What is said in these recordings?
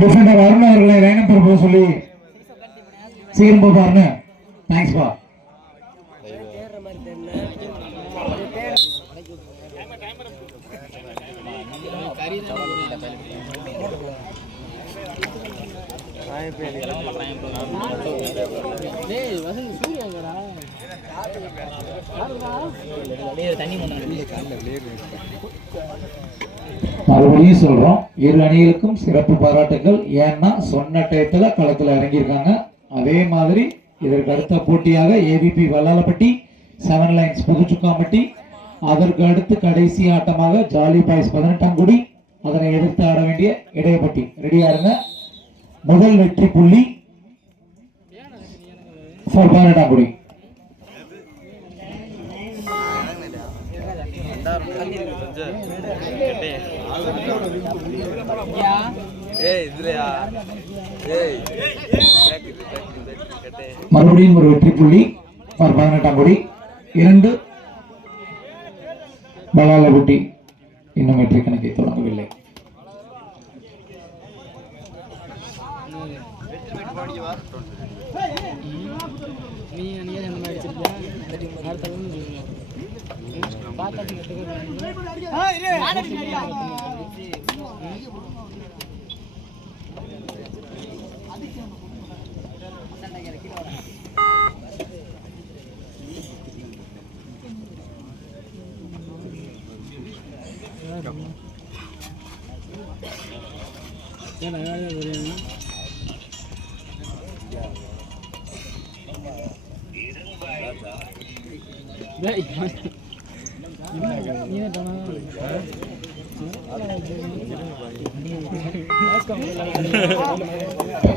Defender Arun அவர்களை லைனம் போக சொல்லி. சீக்கிரம் போ பாருங்க. தேங்க்ஸ் பா. மறுபடியும் சொல்றோம். இரு அணிகளுக்கும் சிறப்பு பாராட்டுகள். ஏன்னா சொன்ன டயத்துல களத்துல இறங்கியிருக்காங்க. அதே மாதிரி இதற்கு அடுத்த போட்டியாக A P P Vallalapatti seven lines Puduchukkampatti அதற்கு அடுத்து கடைசி ஆட்டமாக ஜாலி பாய்ஸ் பதினெட்டாம் குடி அதனை எதிர்த்து ஆட வேண்டிய இடையப்பட்டி. ரெடியா இருங்க. முதல் வெற்றி புள்ளி பதினெட்டாம் குடி. மறுபடியும் ஒரு வெற்றி புள்ளி. பதினெட்டாம் குடி இரண்டு. பலாலகுட்டி இன்னும் வெற்றி கணக்கை தொடங்கவில்லை. நீ நீ அந்த மாதிரி அடிச்சிருக்கியா? அடுத்த வந்து பார்த்தாச்சு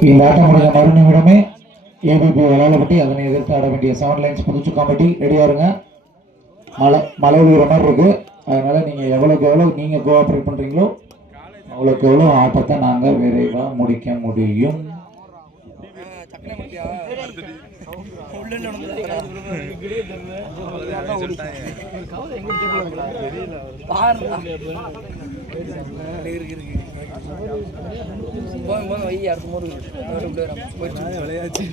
இந்த ஆட்டம் முடிஞ்ச மறுநிமிடமே ஏபிபி விளையாடப்பட்டி அதனை எதிர்த்து ஆட வேண்டிய செவன் லைன்ஸ் புதுச்சு காமெடி ரெடியா இருங்க மலை மலை விழுகிற மாதிரி இருக்கு. அதனால நீங்க எவ்வளவுக்கு எவ்வளவு நீங்க கோஆபரேட் பண்றீங்களோ அவ்வளோக்கு எவ்வளோ ஆட்டத்தை நாங்க விரைவா முடிக்க முடியும். போங்க போங்க வை அடுத்த மூணு விளையாச்சு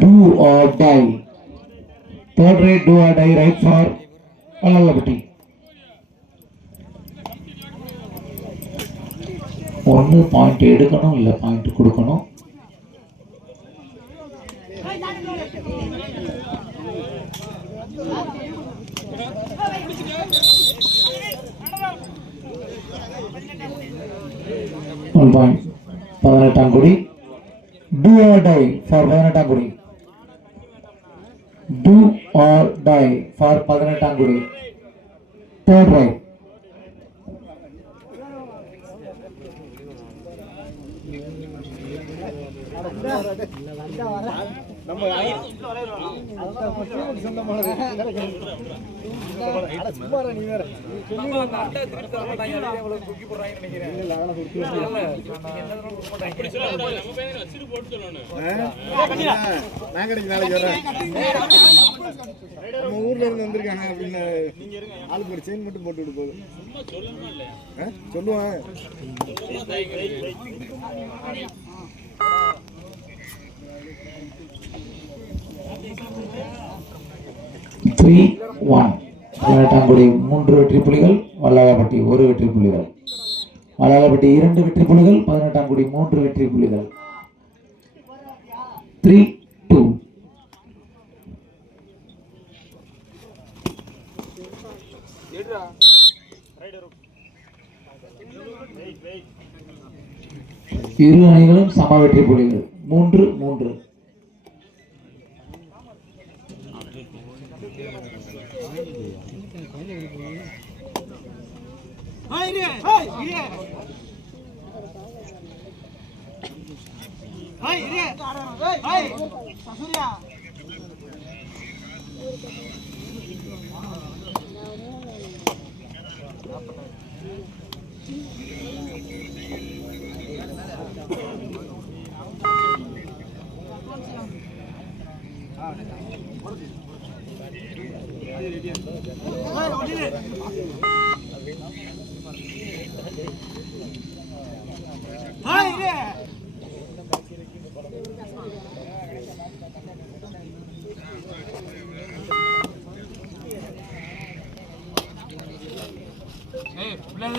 do or die. Third rate do or die right for Palalapati. ஒன்று பாயிண்ட் எடுக்கணும் இல்லை பாயிண்ட் கொடுக்கணும். ஒன் பாயிண்ட் பதினெட்டாம் குடி. டூ ஆர் டை ஃபார் பதினெட்டாம் குடி. டூ ஆர் டை ஃபார் பதினெட்டாம் குடி. தேர்ட் ரைட் நம்ம ஊர்ல இருந்து வந்திருக்காங்க அப்படின்னு ஆளுக்கு ஒரு செயின் மட்டும் போட்டு விட்டு போகுது ஆ? சொல்லுவேன் த்ரீ ஒன் பதினெட்டாம் குடி மூன்று வெற்றி புலிகள் வல்லாளப்பட்டி ஒரு வெற்றி புலிகள் வல்லாளப்பட்டி இரண்டு வெற்றி புலிகள் பதினெட்டாம் குடி மூன்று வெற்றி புலிகள் த்ரீ டூ இரு அணிகளும் சம வெற்றி புலிகள் மூன்று மூன்று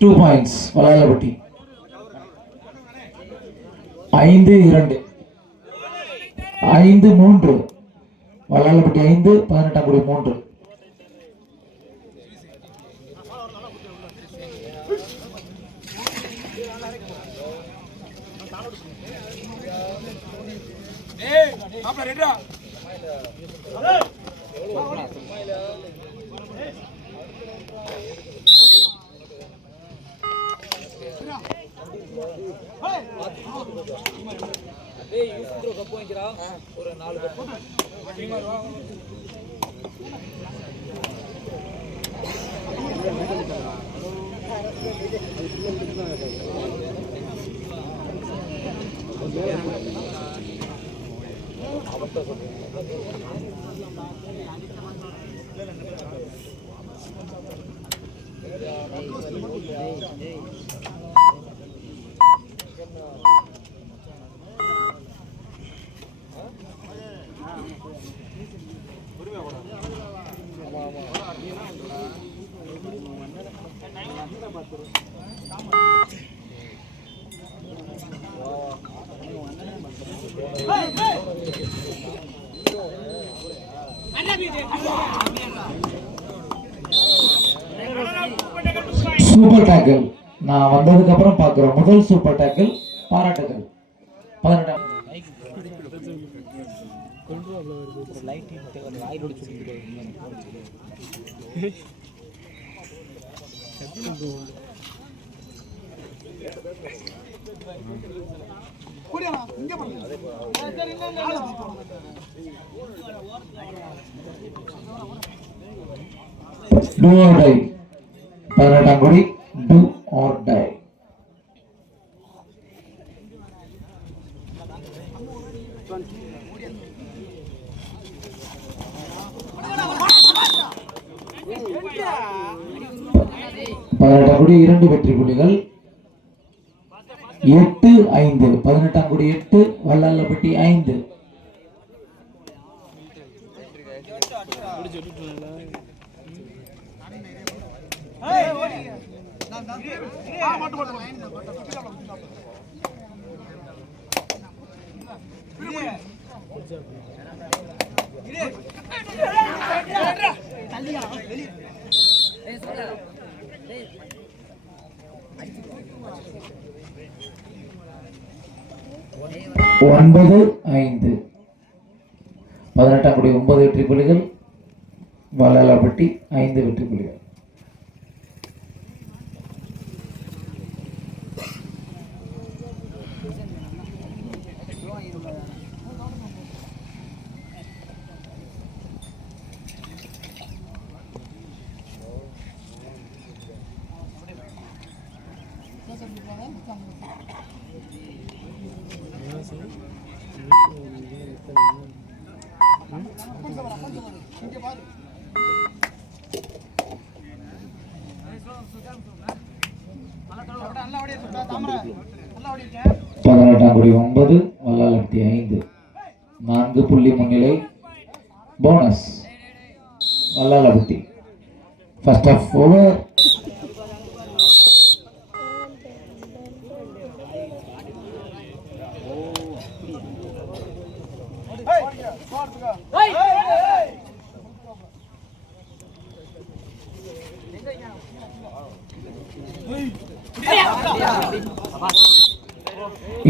Two points Valalapatti ஐந்து இரண்டு. ஐந்து மூன்று. வளாலப்பட்டி ஐந்து பதினெட்டாம் குடி மூன்று. ஏய் யூஸ் கப்பு வாங்கிக்கிறா. ஒரு நாலு கப்பு. சூப்பர் டேக்கிள் நான் வந்ததுக்கு அப்புறம் பார்க்குறோம். முதல் சூப்பர் டேக்கிள் பாராட்டுகள். பதினெட்டாம். டூ ஆர் டை பதினெட்டாம் குடி டூ ஆர் டை பதினெட்டாம் குடி இரண்டு வெற்றி புள்ளிகள். எட்டு ஐந்து பதினெட்டாம் குடி எட்டு வல்லாலப்பட்டி ஐந்து ஒன்பது ஐந்து. பதினெட்டாம் குடி ஒன்பது வெற்றி புள்ளிகள். வல்லாலப்பட்டி ஐந்து வெற்றி புள்ளிகள். பதினெட்டாம் குடி ஒன்பது வல்லாலப்பட்டி ஐந்து. நான்கு புள்ளி முன்னிலை bonus Vallalapatti first half over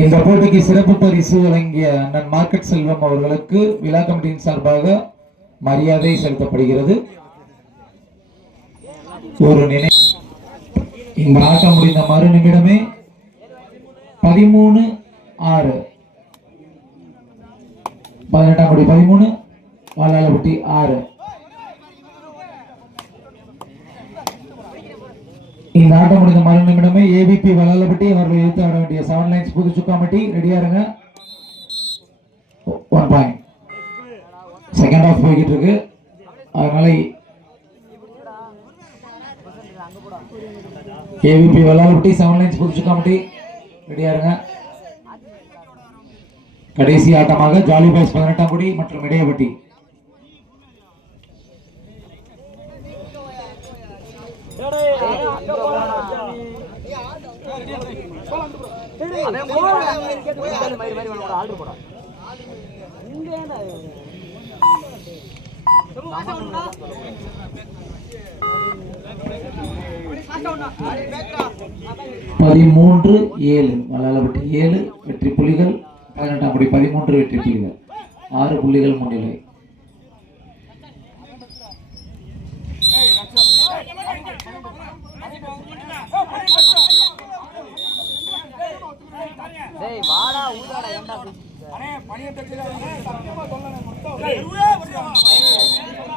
இந்த போட்டிக்கு சிறப்பு பரிசு வழங்கிய அண்ணன் மார்க்கெட் செல்வம் அவர்களுக்கு விழா கமிட்டியின் சார்பாக மரியாதை செலுத்தப்படுகிறது. ஒரு நினை இந்த ஆட்டம் முடிந்த மறு நிமிடமே பதிமூணு ஆறு. பதினெட்டாம் படி பதிமூணு வாலாலப்பட்டி ஆறு. இந்த ஆட்டம் முடிந்த மறு நிமிடமே ஏபிபி வளாலப்பட்டி அவர்கள் எழுத்து ஆட வேண்டிய செவன் லைன்ஸ் புது சுக்காமட்டி ரெடியா இருங்க. ஒன் பாயிண்ட் செகண்ட் ஆஃப் போய்கிட்டு இருக்கு. அதனால ஏவிபி வளாலப்பட்டி செவன் லைன்ஸ் புது சுக்காமட்டி ரெடியா இருங்க. கடைசி ஆட்டமாக ஜாலி பாய்ஸ் பதினெட்டாம் குடி மற்றும் இடையப்பட்டி பதிமூன்று ஏழு. வல்லாலப்பட்டி ஏழு வெற்றி புலிகள். பதினெட்டாம் படி பதிமூன்று வெற்றி புலிகள். ஆறு புள்ளிகள் முன்னிலை.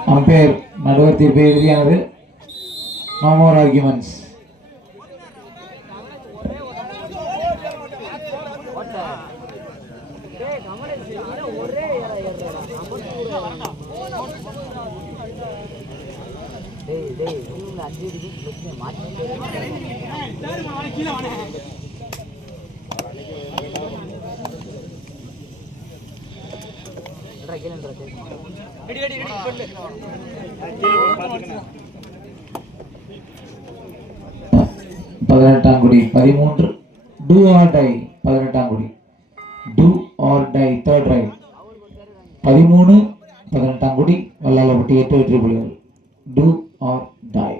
அம்பையர் நடுவர் தீர்ப்பு இறுதியானது. நோ மோர் ஆர்குமெண்ட்ஸ் டேய் டேய் டேய் அஞ்சு டிகிரி மாற்றி பதினெட்டாம் குடி பதிமூன்று. டூ ஆர் டை பதினெட்டாம் குடி. Two or die third raid பதிமூணு பதினெட்டாம் குடி வல்லாலப்பட்டி எட்டு வெற்றி புலிகள். டூ ஆர் டை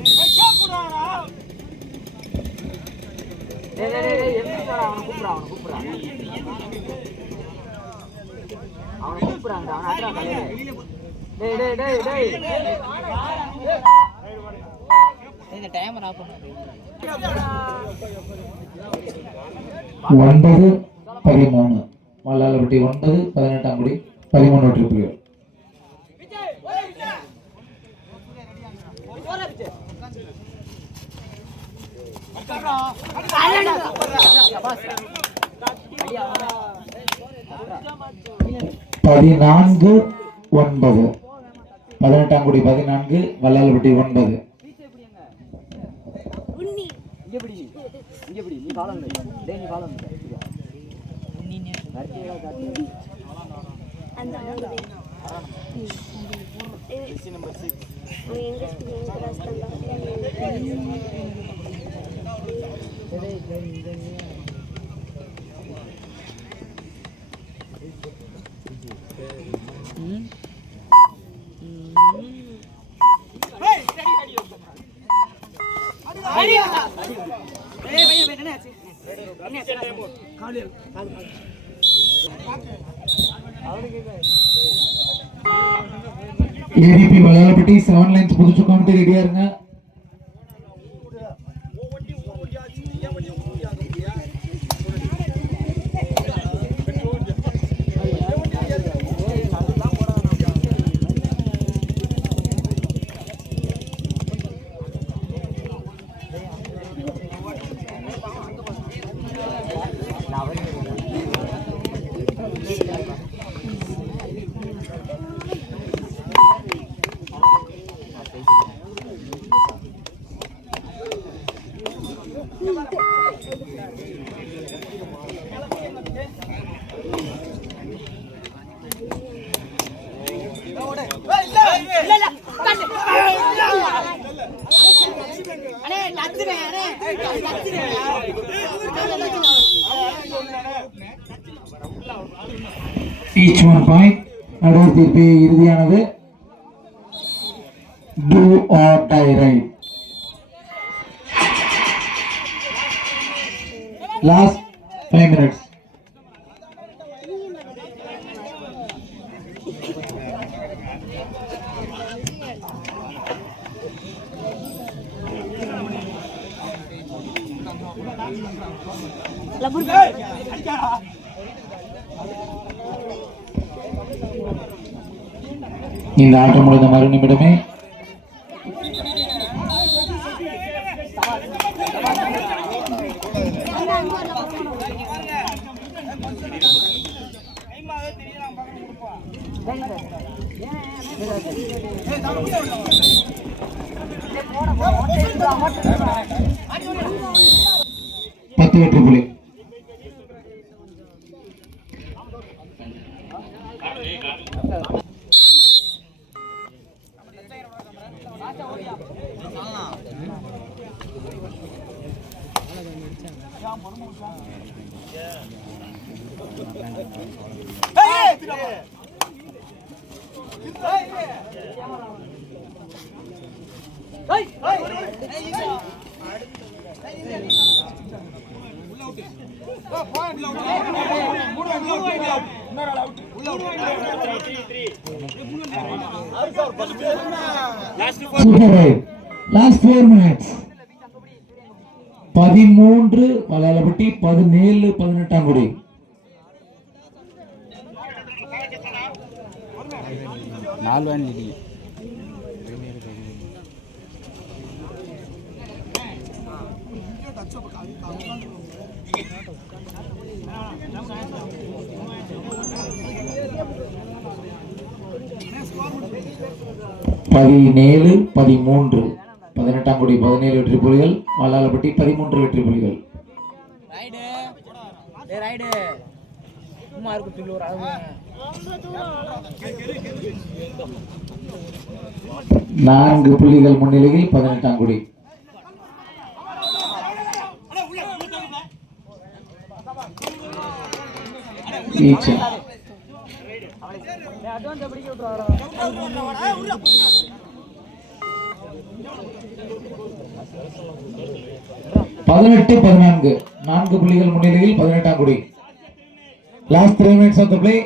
டேய் டேய் டேய் எந்திரிச்சாடா அவனை கூப்பிடுறா அவனை கூப்பிடுறா அவனை கூப்பிடுறாங்க அவனை அட்ரா டேய் டேய் டேய் டேய் இந்த டைமர் ஆஃப் ஒன்பது பதிமூணு. வல்லாலப்பட்டி ஒன்பது பதினெட்டாம் குடி பதிமூணு வெற்றி புலிகள் பதினான்கு ஒன்பது பதினெட்டாம் குடி பதினான்கு வல்லாலப்பட்டி ஒன்பது number six A D P Vallalapatti seven lines புதுச்சு committee ரெடியா இருங்க. ஈச் ஒன் பாயிண்ட் நடுவர் தீர்ப்பு இறுதியானது two or die raid last five minutes லபுர் இந்த ஆட்டம் முடிந்த மறு நிமிடமே லாஸ்ட் ஃபோர் மினிட்ஸ் பதிமூன்று வளாலப்பட்டி பதினேழு பதினெட்டாம் குடி. நாலு பதினேழு பதிமூன்று. பதினெட்டாம் குடி பதினேழு வெற்றி புலிகள் வளாலப்பட்டி பதிமூன்று வெற்றி புலிகள் நான்கு புள்ளிகள் முன்னிலையில் பதினெட்டாம் குடி. ஈச்சா அட்வான்ஸ் பிடிக்க விட்டுறாரா பதினெட்டு பதினான்கு. நான்கு புள்ளிகள் முன்னிலையில் பதினெட்டாம் குடி. Last three minutes of the play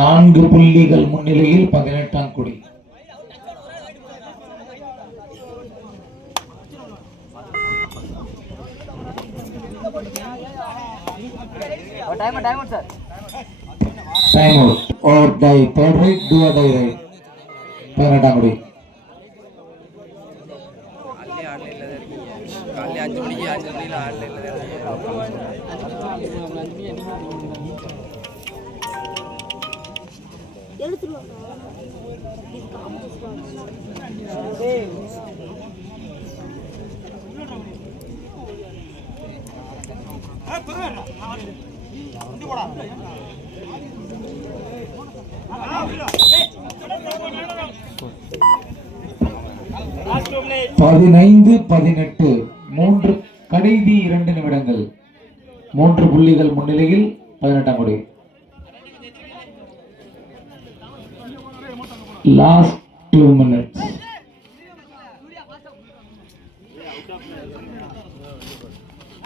நான்கு புள்ளிகள் முன்னிலையில் பதினெட்டாம் குடி. Time time sir time out or die third raid two die raid பதினெட்டாம் குடி பதினைந்து பதினெட்டு மூன்று கடைசி இரண்டு நிமிடங்கள். மூன்று புள்ளிகள் முன்னிலையில் பதினெட்டாம் குடி. லாஸ்ட் டூ மினிட்ஸ்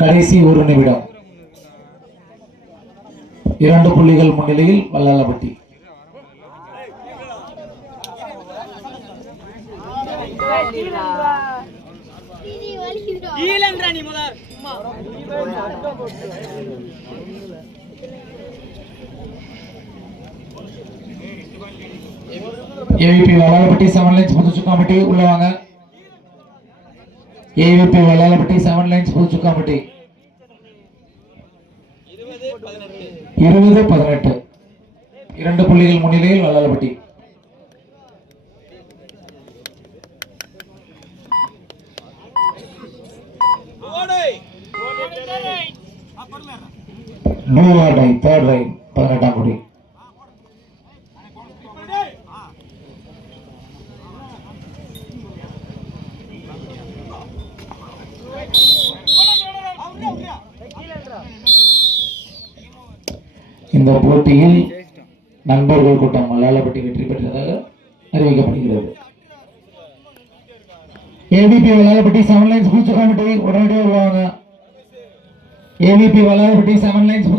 கடைசி ஒரு நிமிடம். இரண்டு புள்ளிகள் முன்னிலையில் Vallalapatti A V P Vallalapatti seven lines Puduchukkampatti உள்ள வாங்க ఏవిపి వెళ్ళాలబట్టి సెవెన్ లైన్స్ పూచు కాబట్టి இருபது பதினெட்டு. இரண்டு புள்ளிகள் முன்னிலையில் வல்லாலப்பட்டி பதினெட்டாம் குடி போட்டியில் நண்பர்கள் கூட்டம் மலையாளப்பட்டி வெற்றி பெற்றதாக அறிவிக்கப்படுகிறது. A P P Vallalapatti seven lines பூச்சி கமிட்டி உடனடியாக வருவாங்க. ABP Vallalapatti seven lines